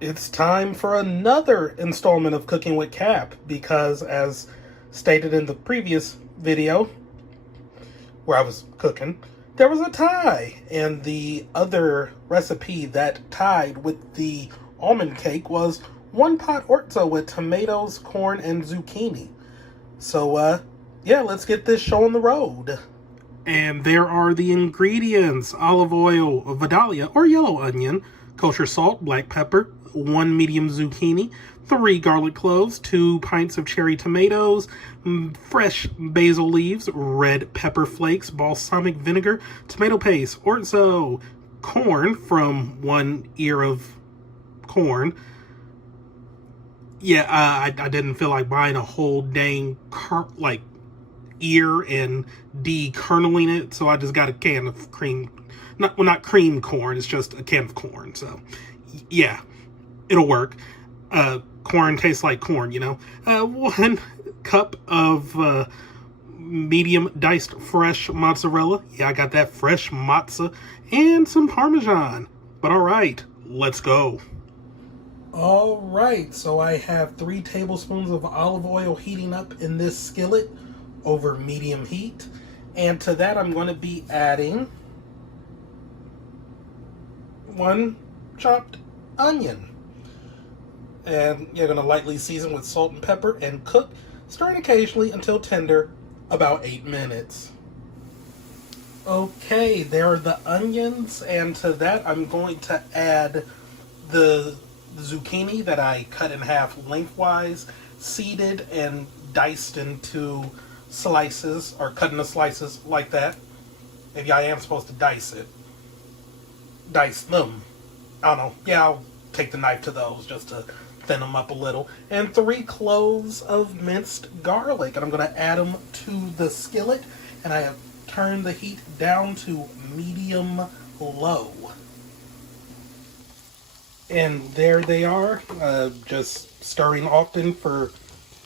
It's time for another installment of Cooking with Cap because, as stated in the previous video where I was cooking, there was a tie, and the other recipe that tied with the almond cake was one pot orzo with tomatoes, corn, and zucchini. So, yeah, let's get this show on the road. And there are the ingredients: olive oil, Vidalia or yellow onion, kosher salt, black pepper, 1 medium zucchini, 3 garlic cloves, 2 pints of cherry tomatoes, fresh basil leaves, red pepper flakes, balsamic vinegar, tomato paste, orzo, corn from 1 ear of corn. Yeah, I didn't feel like buying a whole dang ear and de-kerneling it, so I just got a can of cream. Not cream corn, it's just a can of corn. So yeah, it'll work. Corn tastes like corn, you know. 1 cup of medium diced fresh mozzarella. Yeah, I got that fresh mozza. And some Parmesan. But alright, let's go. Alright, so I have 3 tablespoons of olive oil heating up in this skillet over medium heat. And to that I'm going to be adding 1 chopped onion. And you're going to lightly season with salt and pepper and cook, stirring occasionally until tender, about 8 minutes. Okay, there are the onions, and to that I'm going to add the zucchini that I cut in half lengthwise, seeded and diced into slices, or cut into slices like that. Maybe I am supposed to dice them. I don't know. Yeah, I'll take the knife to those just to thin them up a little. And 3 cloves of minced garlic. And I'm going to add them to the skillet. And I have turned the heat down to medium low. And there they are. Just stirring often for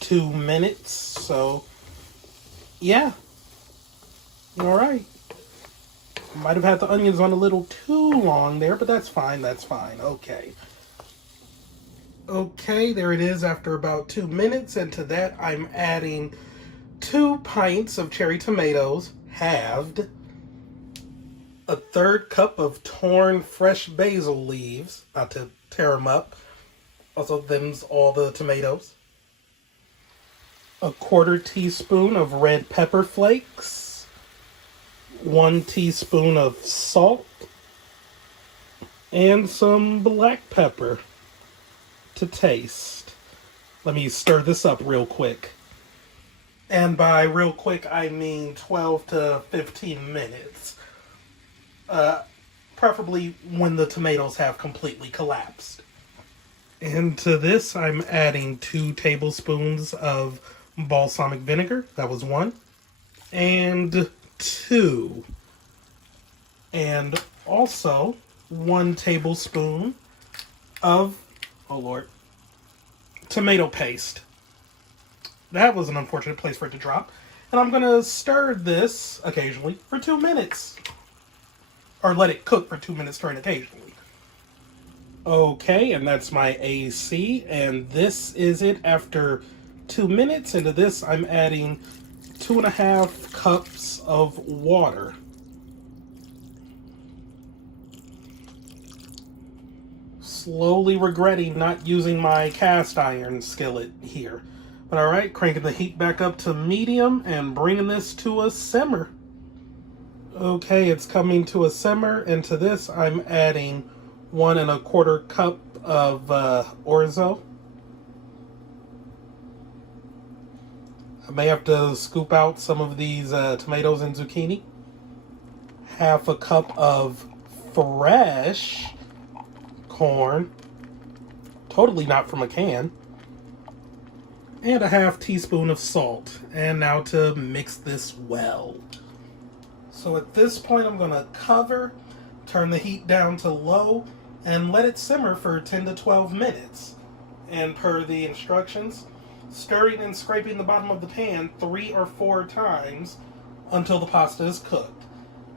2 minutes. So, yeah. Alright. Might have had the onions on a little too long there, but that's fine, okay. Okay, there it is after about 2 minutes, and to that I'm adding 2 pints of cherry tomatoes, halved, a 1/3 cup of torn fresh basil leaves, not to tear them up, also them's all the tomatoes, a 1/4 teaspoon of red pepper flakes, 1 teaspoon of salt, and some black pepper to taste. Let me stir this up real quick. And by real quick, I mean 12 to 15 minutes. Preferably when the tomatoes have completely collapsed. And to this, I'm adding 2 tablespoons of balsamic vinegar. That was 1. And 2. And also 1 tablespoon of, oh Lord, tomato paste. That was an unfortunate place for it to drop. And I'm going to stir this occasionally for 2 minutes. Or let it cook for 2 minutes, stirring occasionally. Okay, and that's my AC. And this is it after 2 minutes. Into this, I'm adding 2.5 cups of water. Slowly regretting not using my cast iron skillet here. But alright, cranking the heat back up to medium and bringing this to a simmer. Okay, it's coming to a simmer, and to this I'm adding 1 1/4 cup of orzo. I may have to scoop out some of these tomatoes and zucchini. 1/2 cup of fresh corn, totally not from a can, and a 1/2 teaspoon of salt. And now to mix this well. So at this point I'm going to cover, turn the heat down to low, and let it simmer for 10 to 12 minutes. And per the instructions, stirring and scraping the bottom of the pan 3 or 4 times until the pasta is cooked.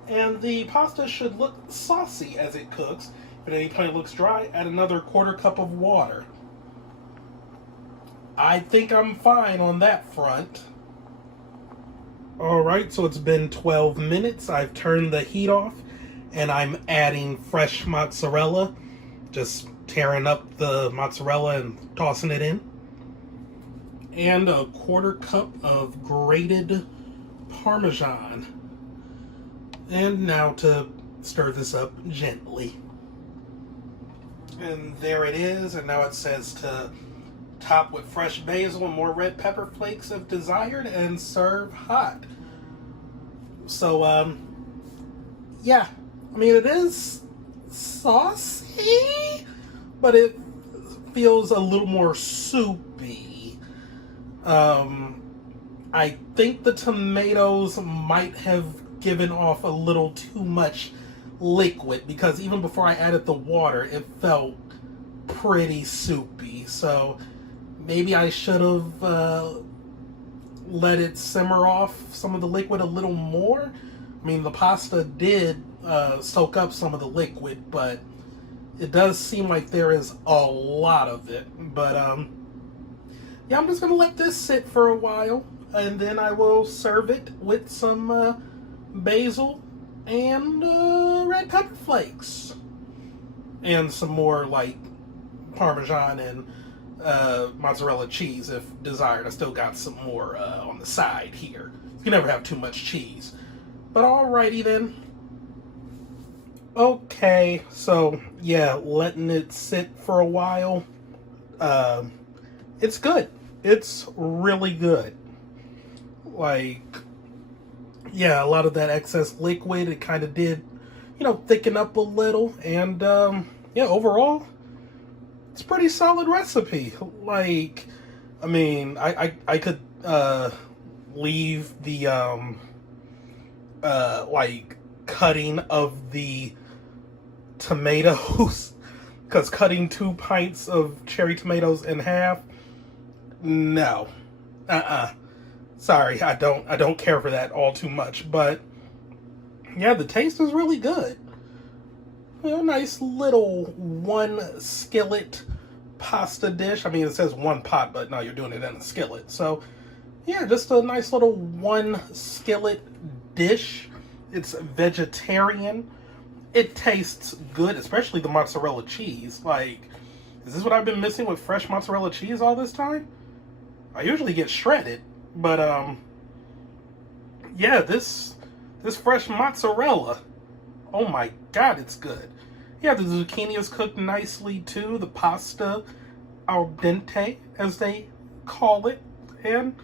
And the pasta should look saucy as it cooks, At any point it looks dry, add another 1/4 cup of water. I think I'm fine on that front. Alright, so it's been 12 minutes. I've turned the heat off, and I'm adding fresh mozzarella. Just tearing up the mozzarella and tossing it in. And a 1/4 cup of grated Parmesan. And now to stir this up gently. And there it is, and now it says to top with fresh basil and more red pepper flakes if desired, and serve hot. So, yeah. I mean, it is saucy, but it feels a little more soupy. I think the tomatoes might have given off a little too much liquid, because even before I added the water, it felt pretty soupy. So maybe I should have let it simmer off some of the liquid a little more. I mean, the pasta did soak up some of the liquid, but it does seem like there is a lot of it. But yeah, I'm just gonna let this sit for a while, and then I will serve it with some basil and red pepper flakes, and some more like Parmesan and mozzarella cheese if desired. I still got some more on the side here. You can never have too much cheese. But alrighty then. Okay, so yeah, letting it sit for a while. It's good. It's really good. Like, yeah, a lot of that excess liquid, it kind of did, you know, thicken up a little. And yeah, overall, it's a pretty solid recipe. Like, I mean, I could leave the like cutting of the tomatoes, because cutting 2 pints of cherry tomatoes in half, no, sorry, I don't care for that all too much. But yeah, the taste is really good. A nice little 1 skillet pasta dish. I mean, it says 1 pot, but no, you're doing it in a skillet. So yeah, just a nice little 1 skillet dish. It's vegetarian. It tastes good, especially the mozzarella cheese. Like, is this what I've been missing with fresh mozzarella cheese all this time? I usually get shredded, but yeah, this fresh mozzarella, oh my god, it's good. Yeah, the zucchini is cooked nicely too. The pasta al dente, as they call it, and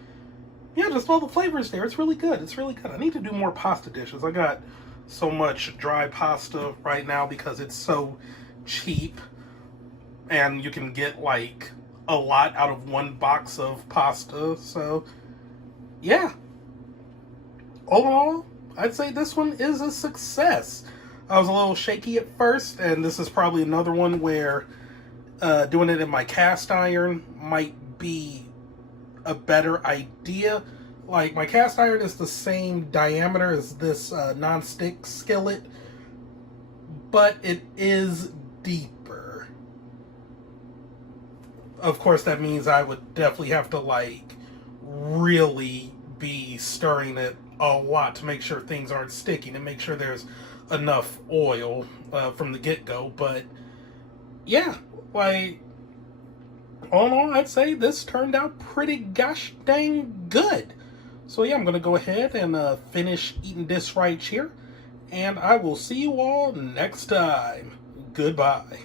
yeah, just all the flavors there. It's really good. It's really good. I need to do more pasta dishes. I got so much dry pasta right now because it's so cheap, and you can get like a lot out of 1 box of pasta. So yeah, all in all, I'd say this one is a success. I was a little shaky at first, and this is probably another one where doing it in my cast iron might be a better idea. Like, my cast iron is the same diameter as this non-stick skillet, but it is deeper. Of course, that means I would definitely have to, like, really be stirring it a lot to make sure things aren't sticking and make sure there's enough oil from the get-go. But yeah, like, all in all, I'd say this turned out pretty gosh dang good. So yeah, I'm gonna go ahead and finish eating this right here, and I will see you all next time. Goodbye.